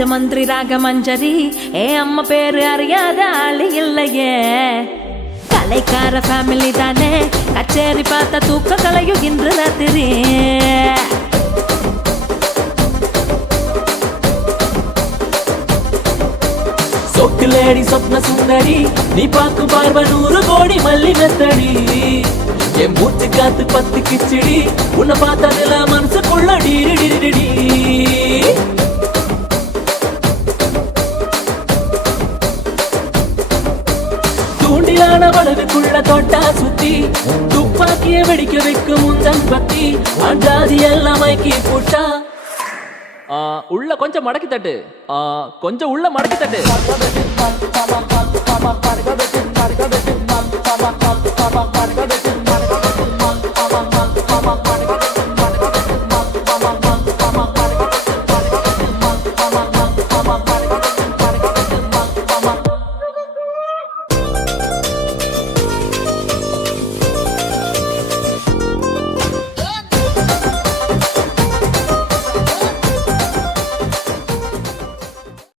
ராஜமந்திரி ராகமஞ்சரி அம்மா பேரு அறியாத ஆளு இல்லையே கலைக்கார ஃபேமிலி தானே கச்சேரி பார்த்த தூக்க கலையும் இன்று ராத்திரி சொக்குலேடி சொப்ன சுந்தரி நீ பார்க்கும் பார்வை 100 கோடி மல்லி மெத்தடி என் மூச்சு காத்து 10 கிச்சடி உன்னை பார்த்ததுல மனசுக்குள்ள டிடி தூண்டிலான வலதுக்குள்ள தோட்டா சுத்தி துப்பாக்கிய வெடிக்க வைக்கும் முந்தன் பத்தி அஞ்சாதி எல்லாம் மைக்கி போட்டா உள்ள கொஞ்சம் மடக்கி தட்டு கொஞ்சம் உள்ள மடக்கி தட்டு